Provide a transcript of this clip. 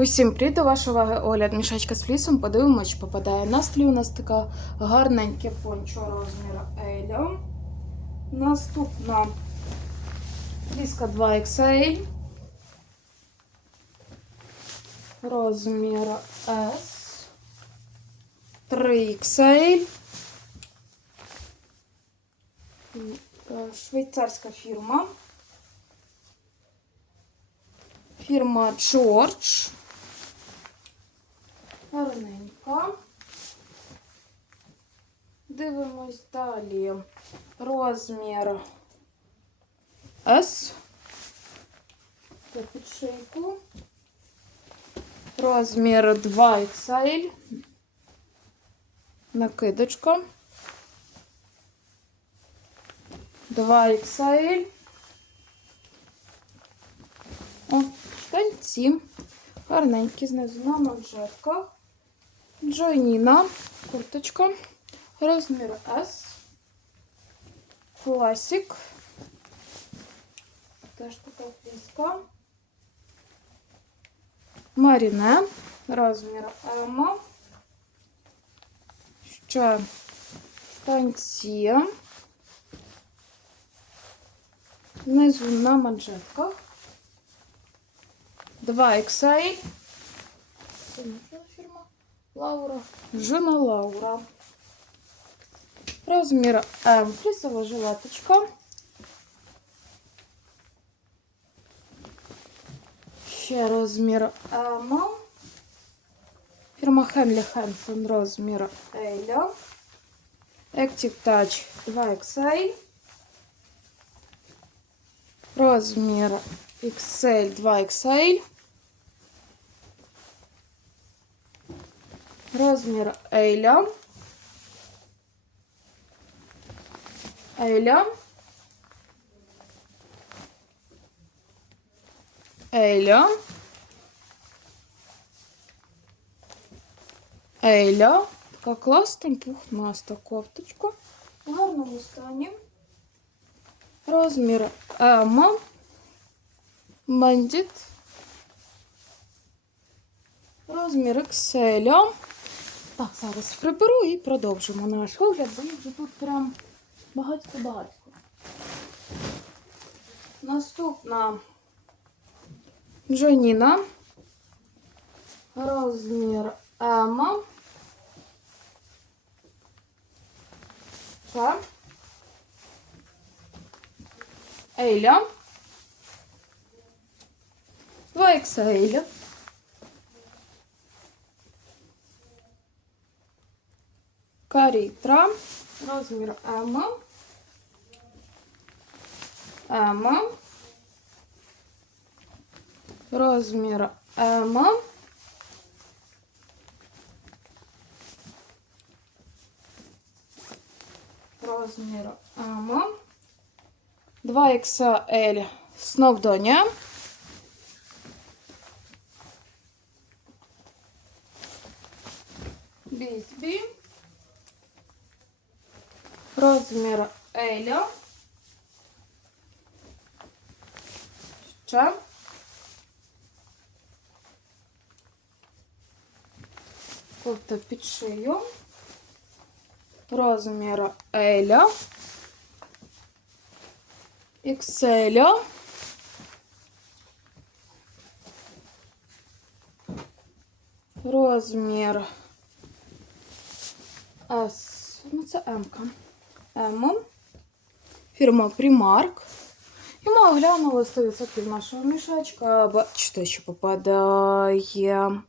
Усім привіт, до вашої уваги огляд мішечка з флісом. Подивимось, чи попадає на столі. У нас така гарненьке пончо розміру Еля. Наступна фліска 2XL. Розміру S. 3XL. Е, Швейцарська фірма. Фірма Джордж. Дивимось далі. Розмір S. Це під шийку. Розмір 2XL. Накидочка. 2XL. О, штанці. Гарненькі знизу на манжетках. Джойніна. Курточка. Розмір S. Класик. Теж така фліска. Маріне. Розмір М. Ще штанці. Внизу на манжетках. 2 XL. Це наша. Лаура. Жена Лаура. Розмір М. Флісова жилеточка. Ще розмір М. Фірма Хенлі Хенсон. Розмір L. Active Touch 2 XL. Розмір XL 2XL. Розмір Еля. Еля. Еля. Еля. Така класна пухнаста кофточка. В гарному стані. Розмір М. Бандит. Розмір Excel. Так, зараз приберу і продовжимо наш огляд, бо їх вже тут прям Багатько-багатько. Наступна Джоніна. Розмір М. Ще. Еля. 2 XL. Карітра. Розмір М. М. Розмір М. Розмір М. 2 XL Сновдоня. Бізбі. Розмір Еля. Ще. Кофта під шию. Розмір Еля. Excel. Розмір С. Ну, це М. М. Фірма Primark. І ми оглянули 100% нашого мішечка. Бачите, що попадає.